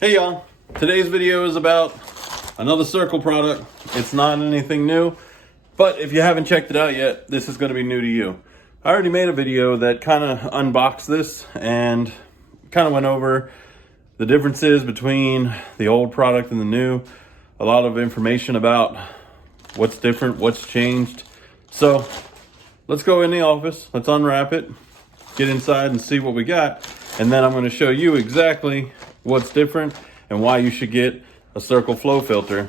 Hey y'all, today's video is about another Cirkul product. It's not anything new, but if you haven't checked it out yet, this is going to be new to you. I already made a video that kind of unboxed this and kind of went over the differences between the old product and the new. A lot of information about what's different, what's changed. So let's go in the office, let's unwrap it, get inside and see what we got. And then I'm going to show you exactly what's different and why you should get a Cirkul flow filter.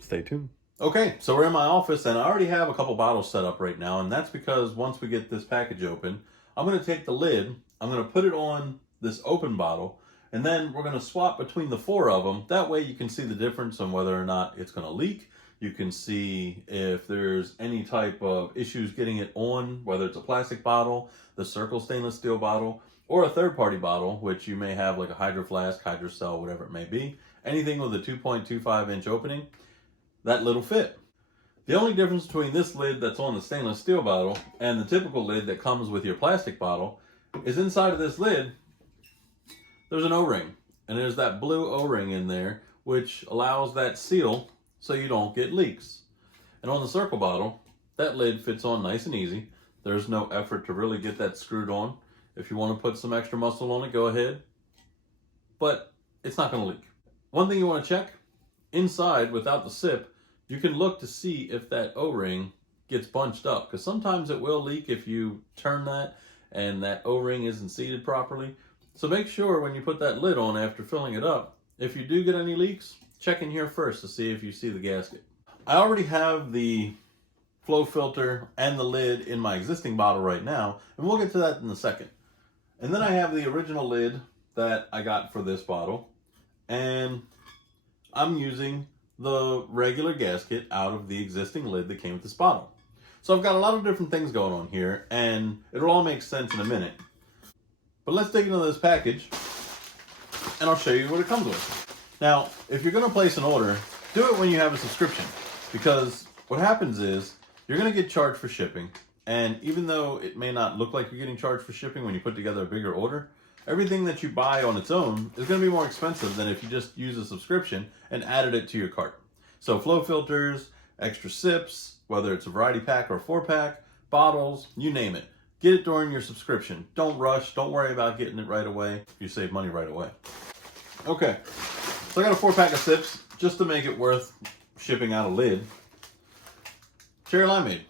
Stay tuned. Okay, so we're in my office and I already have a couple bottles set up right now, and that's because once we get this package open, I'm going to take the lid, I'm going to put it on this open bottle, and then we're going to swap between the four of them. That way you can see the difference on whether or not it's going to leak. You can see if there's any type of issues getting it on, whether it's a plastic bottle, the Cirkul stainless steel bottle, or a third-party bottle, which you may have like a Hydro Flask, Hydro Cell, whatever it may be. Anything with a 2.25 inch opening, that lid will fit. The only difference between this lid that's on the stainless steel bottle and the typical lid that comes with your plastic bottle is inside of this lid, there's an O-ring. And there's that blue O-ring in there, which allows that seal so you don't get leaks. And on the Cirkul bottle, that lid fits on nice and easy. There's no effort to really get that screwed on. If you want to put some extra muscle on it, go ahead. But it's not going to leak. One thing you want to check, inside without the sip, you can look to see if that O-ring gets bunched up. Because sometimes it will leak if you turn that and that O-ring isn't seated properly. So make sure when you put that lid on after filling it up, if you do get any leaks, check in here first to see if you see the gasket. I already have the flow filter and the lid in my existing bottle right now, and we'll get to that in a second. And then I have the original lid that I got for this bottle, and I'm using the regular gasket out of the existing lid that came with this bottle. So I've got a lot of different things going on here, and it'll all make sense in a minute. But let's dig into this package, and I'll show you what it comes with. Now, if you're going to place an order, do it when you have a subscription, because what happens is you're going to get charged for shipping. And even though it may not look like you're getting charged for shipping when you put together a bigger order, everything that you buy on its own is going to be more expensive than if you just use a subscription and added it to your cart. So flow filters, extra sips, whether it's a variety pack or a 4-pack, bottles, you name it. Get it during your subscription. Don't rush. Don't worry about getting it right away. You save money right away. Okay, so I got a 4-pack of sips just to make it worth shipping out a lid. Cherry limeade.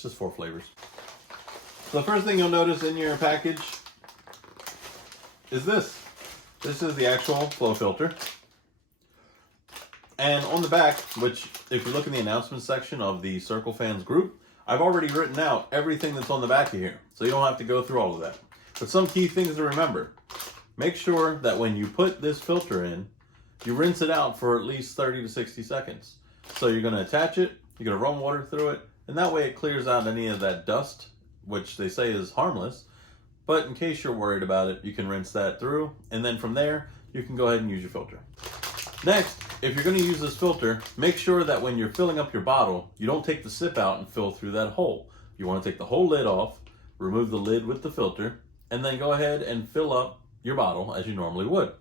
Just 4 flavors. So the first thing you'll notice in your package is this. This is the actual flow filter. And on the back, which if you look in the announcement section of the Cirkul fans group, I've already written out everything that's on the back of here. So you don't have to go through all of that. But some key things to remember. Make sure that when you put this filter in, you rinse it out for at least 30 to 60 seconds. So you're going to attach it, you're going to run water through it, and that way it clears out any of that dust, which they say is harmless. But in case you're worried about it, you can rinse that through. And then from there, you can go ahead and use your filter. Next, if you're going to use this filter, make sure that when you're filling up your bottle, you don't take the sip out and fill through that hole. You want to take the whole lid off, remove the lid with the filter, and then go ahead and fill up your bottle as you normally would.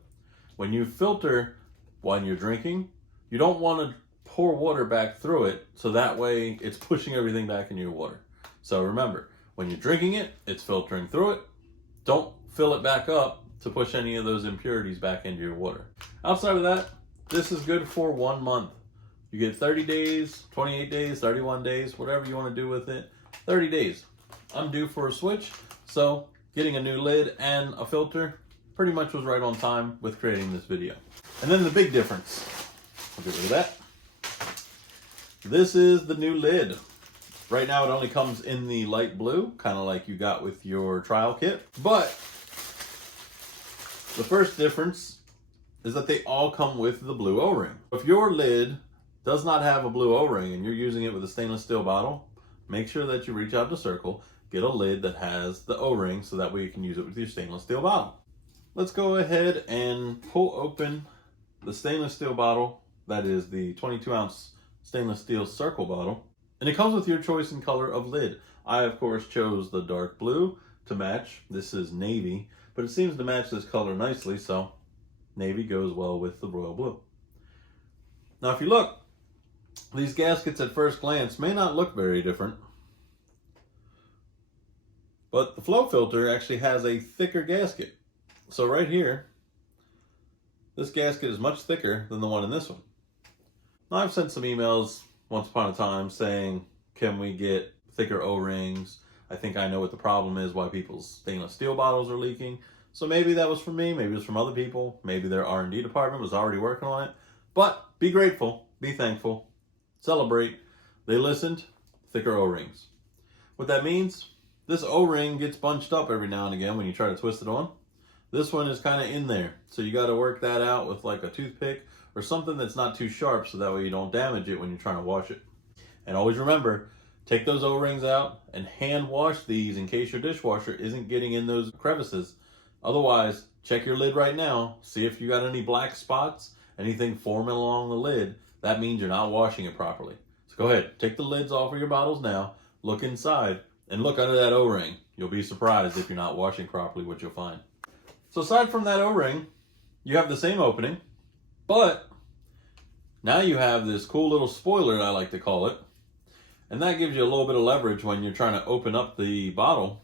When you filter when you're drinking, you don't want to pour water back through it, so that way it's pushing everything back into your water. So remember, when you're drinking it, it's filtering through it. Don't fill it back up to push any of those impurities back into your water. Outside of that, this is good for 1 month. You get 30 days, 28 days, 31 days, whatever you want to do with it. 30 days. I'm due for a switch, so getting a new lid and a filter pretty much was right on time with creating this video. And then the big difference. I'll get rid of that. This is the new lid. Right now it only comes in the light blue, kind of like you got with your trial kit. But the first difference is that they all come with the blue O-ring. If your lid does not have a blue O-ring and you're using it with a stainless steel bottle, make sure that you reach out to Cirkul, get a lid that has the O-ring so that way you can use it with your stainless steel bottle. Let's go ahead and pull open the stainless steel bottle. That is the 22-ounce stainless steel Cirkul bottle. And it comes with your choice in color of lid. I, of course, chose the dark blue to match. This is navy, but it seems to match this color nicely, so navy goes well with the royal blue. Now if you look, these gaskets at first glance may not look very different, but the flow filter actually has a thicker gasket. So right here, this gasket is much thicker than the one in this one. Now I've sent some emails once upon a time saying, can we get thicker O-rings? I think I know what the problem is, why people's stainless steel bottles are leaking. So maybe that was from me, maybe it was from other people, maybe their R&D department was already working on it. But be grateful, be thankful, celebrate. They listened, thicker O-rings. What that means, this O-ring gets bunched up every now and again when you try to twist it on. This one is kind of in there, so you got to work that out with like a toothpick or something that's not too sharp, so that way you don't damage it when you're trying to wash it. And always remember, take those O-rings out and hand wash these in case your dishwasher isn't getting in those crevices. Otherwise, check your lid right now, see if you got any black spots, anything forming along the lid. That means you're not washing it properly. So go ahead, take the lids off of your bottles now, look inside, and look under that O-ring. You'll be surprised if you're not washing properly what you'll find. So aside from that O-ring, you have the same opening, but now you have this cool little spoiler, I like to call it, and that gives you a little bit of leverage when you're trying to open up the bottle,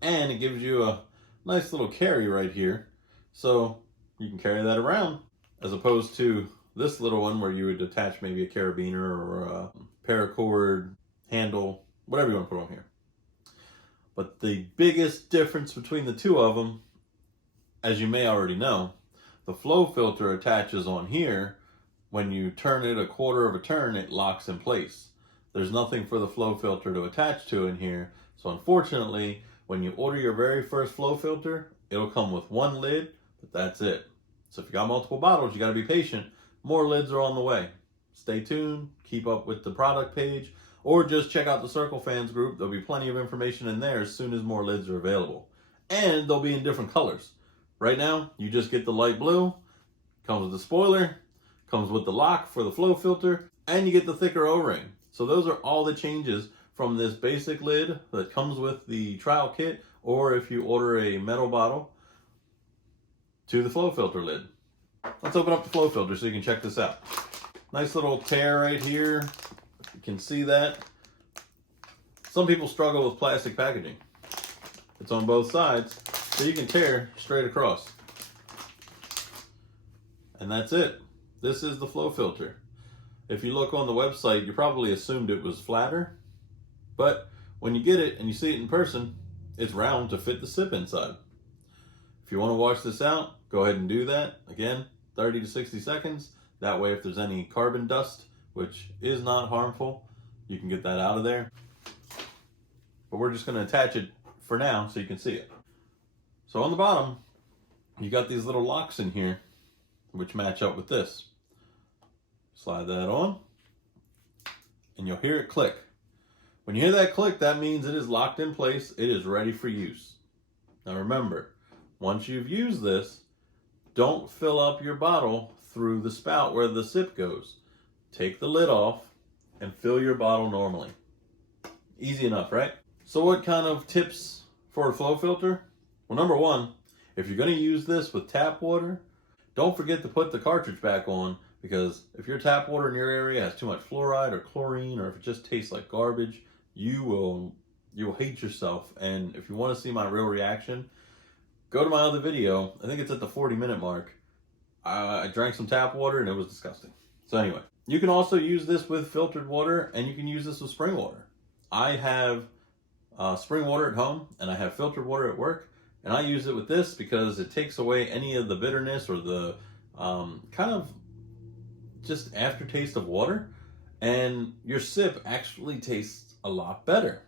and it gives you a nice little carry right here, so you can carry that around, as opposed to this little one where you would attach maybe a carabiner or a paracord handle, whatever you want to put on here. But the biggest difference between the two of them, as you may already know, the flow filter attaches on here. When you turn it a quarter of a turn, it locks in place. There's nothing for the flow filter to attach to in here. So unfortunately, when you order your very first flow filter, it'll come with one lid, but that's it. So if you got multiple bottles, you got to be patient. More lids are on the way. Stay tuned, keep up with the product page, or just check out the Cirkul Fans group. There'll be plenty of information in there as soon as more lids are available. And they'll be in different colors. Right now, you just get the light blue, comes with the spoiler, comes with the lock for the flow filter, and you get the thicker O-ring. So those are all the changes from this basic lid that comes with the trial kit, or if you order a metal bottle, to the flow filter lid. Let's open up the flow filter so you can check this out. Nice little tear right here. You can see that. Some people struggle with plastic packaging. It's on both sides, so you can tear straight across. And that's it. This is the flow filter. If you look on the website, you probably assumed it was flatter, but when you get it and you see it in person, it's round to fit the sip inside. If you want to wash this out, go ahead and do that. Again, 30 to 60 seconds. That way, if there's any carbon dust, which is not harmful, you can get that out of there. But we're just going to attach it for now so you can see it. So on the bottom, you got these little locks in here, which match up with this. Slide that on, and you'll hear it click. When you hear that click, that means it is locked in place. It is ready for use. Now remember, once you've used this, don't fill up your bottle through the spout where the sip goes. Take the lid off and fill your bottle normally. Easy enough, right? So what kind of tips for a flow filter? Well, number one, if you're going to use this with tap water, don't forget to put the cartridge back on, because if your tap water in your area has too much fluoride or chlorine, or if it just tastes like garbage, you will hate yourself. And if you want to see my real reaction, go to my other video. I think it's at the 40-minute mark. I drank some tap water and it was disgusting. So anyway, you can also use this with filtered water, and you can use this with spring water. I have spring water at home and I have filtered water at work, and I use it with this because it takes away any of the bitterness or the kind of just aftertaste of water, and your sip actually tastes a lot better.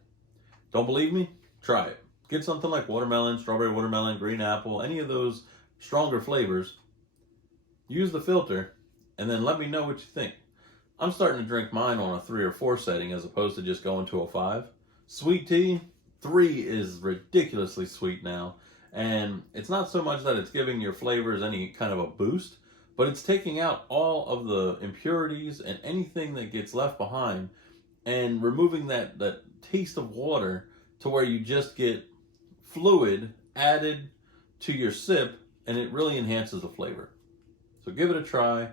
Don't believe me? Try it. Get something like watermelon, strawberry watermelon, green apple, any of those stronger flavors. Use the filter, and then let me know what you think. I'm starting to drink mine on a 3 or 4 setting as opposed to just going to a 5. Sweet tea, 3 is ridiculously sweet now. And it's not so much that it's giving your flavors any kind of a boost, but it's taking out all of the impurities and anything that gets left behind and removing that taste of water to where you just get fluid added to your sip, and it really enhances the flavor. So give it a try.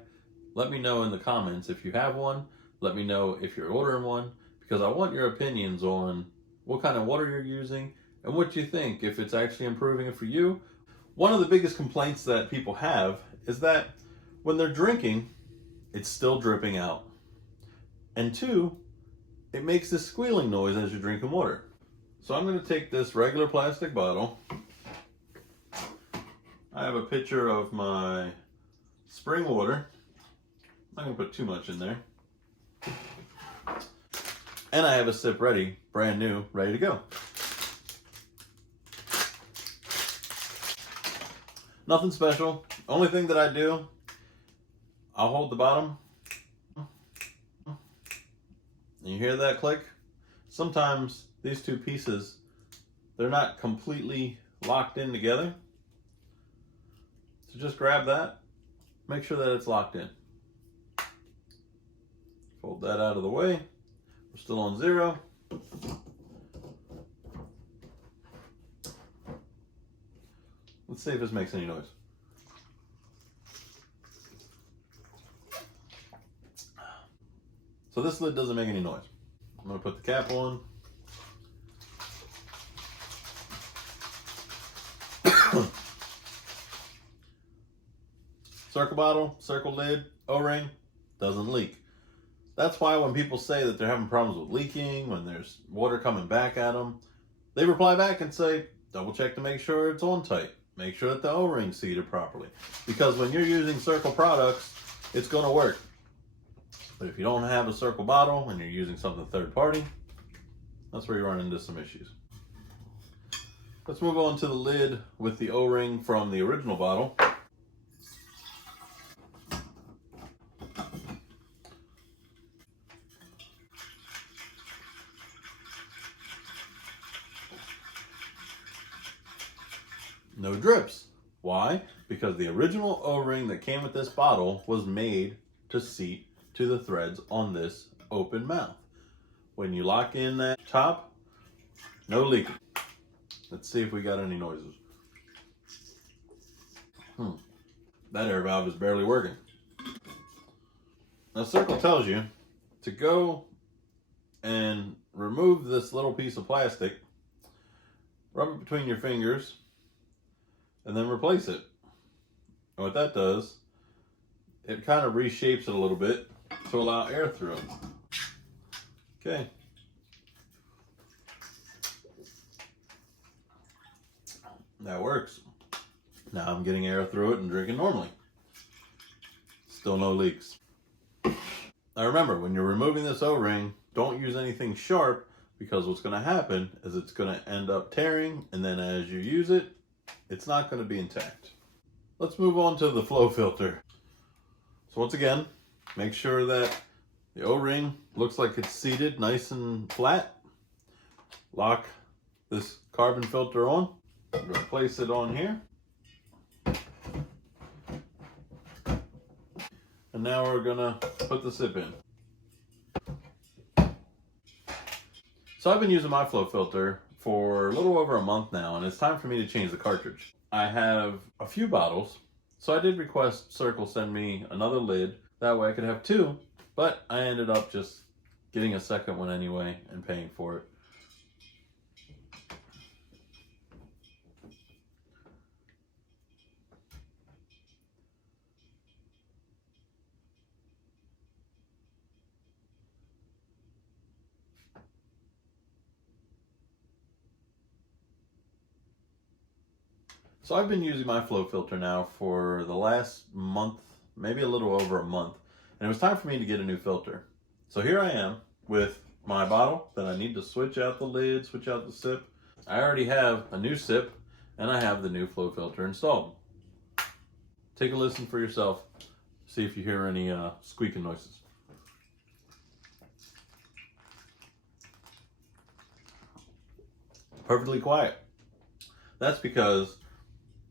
Let me know in the comments if you have one. Let me know if you're ordering one, because I want your opinions on what kind of water you're using and what you think, if it's actually improving it for you. One of the biggest complaints that people have is that when they're drinking, it's still dripping out. And two, it makes this squealing noise as you're drinking water. So I'm going to take this regular plastic bottle. I have a pitcher of my spring water. I'm not going to put too much in there. And I have a sip ready, brand new, ready to go. Nothing special. Only thing that I do, I'll hold the bottom. And you hear that click? Sometimes these two pieces, they're not completely locked in together. So just grab that, make sure that it's locked in. Fold that out of the way. We're still on 0. Let's see if this makes any noise. So this lid doesn't make any noise. I'm going to put the cap on. Cirkul bottle, Cirkul lid, O-ring, doesn't leak. That's why when people say that they're having problems with leaking, when there's water coming back at them, they reply back and say, double check to make sure it's on tight. Make sure that the O-ring's seated properly. Because when you're using Cirkul products, it's going to work. But if you don't have a Cirkul bottle and you're using something third party, that's where you run into some issues. Let's move on to the lid with the O-ring from the original bottle. No drips. Why? Because the original O-ring that came with this bottle was made to seat to the threads on this open mouth. When you lock in that top, no leaking. Let's see if we got any noises. That air valve is barely working. Now Cirkul tells you to go and remove this little piece of plastic, rub it between your fingers, and then replace it. And what that does, it kind of reshapes it a little bit to allow air through it. Okay. That works. Now I'm getting air through it and drinking normally. Still no leaks. Now remember, when you're removing this O-ring, don't use anything sharp, because what's going to happen is it's going to end up tearing, and then as you use it, it's not going to be intact. Let's move on to the flow filter. So once again, make sure that the O-ring looks like it's seated nice and flat. Lock this carbon filter on. I'm going to place it on here. And now we're going to put the sip in. So I've been using my flow filter for a little over a month now, and it's time for me to change the cartridge. I have a few bottles, so I did request Cirkul send me another lid. That way I could have 2, but I ended up just getting a second one anyway and paying for it. So I've been using my flow filter now for the last month, maybe a little over a month, and it was time for me to get a new filter. So here I am with my bottle that I need to switch out the lid, switch out the sip. I already have a new sip, and I have the new flow filter installed. Take a listen for yourself, see if you hear any squeaking noises. Perfectly quiet. That's because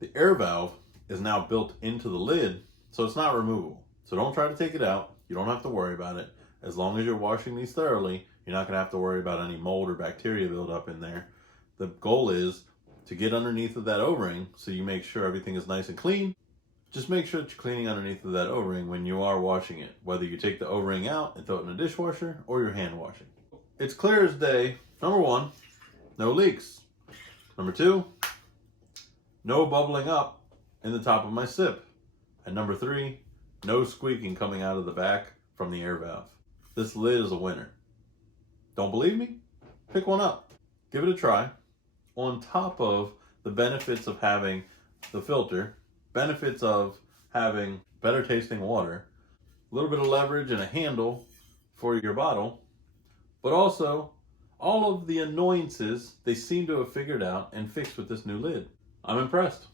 the air valve is now built into the lid, so it's not removable. So don't try to take it out. You don't have to worry about it. As long as you're washing these thoroughly, you're not going to have to worry about any mold or bacteria buildup in there. The goal is to get underneath of that O-ring so you make sure everything is nice and clean. Just make sure that you're cleaning underneath of that O-ring when you are washing it, whether you take the O-ring out and throw it in the dishwasher or you're hand washing. It's clear as day. Number one, no leaks. Number two, no bubbling up in the top of my sip. And number three, no squeaking coming out of the back from the air valve. This lid is a winner. Don't believe me? Pick one up. Give it a try. On top of the benefits of having the filter, benefits of having better tasting water, a little bit of leverage and a handle for your bottle, but also all of the annoyances they seem to have figured out and fixed with this new lid. I'm impressed.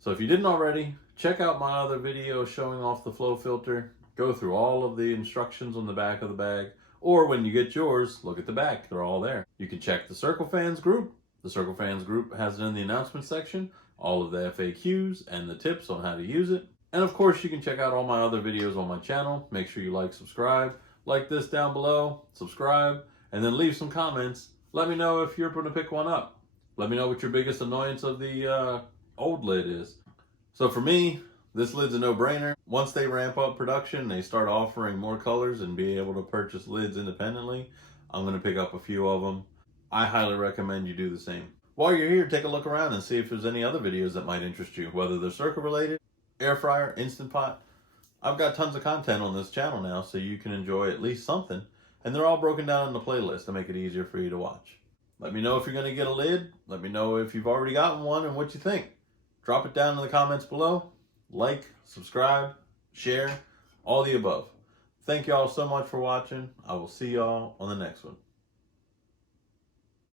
So if you didn't already, check out my other video showing off the flow filter. Go through all of the instructions on the back of the bag, or when you get yours, look at the back. They're all there. You can check the Cirkul Fans group. The Cirkul Fans group has it in the announcement section, all of the FAQs and the tips on how to use it. And of course, you can check out all my other videos on my channel. Make sure you subscribe, like this down below, subscribe, and then leave some comments. Let me know if you're going to pick one up. Let me know what your biggest annoyance of the old lid is. So for me, this lid's a no-brainer. Once they ramp up production, they start offering more colors and be able to purchase lids independently, I'm going to pick up a few of them. I highly recommend you do the same. While you're here, take a look around and see if there's any other videos that might interest you, whether they're Cirkul related, air fryer, Instant Pot. I've got tons of content on this channel now, so you can enjoy at least something, and they're all broken down in the playlist to make it easier for you to watch. Let me know if you're going to get a lid. Let me know if you've already gotten one and what you think. Drop it down in the comments below. Like, subscribe, share, all the above. Thank y'all so much for watching. I will see y'all on the next one.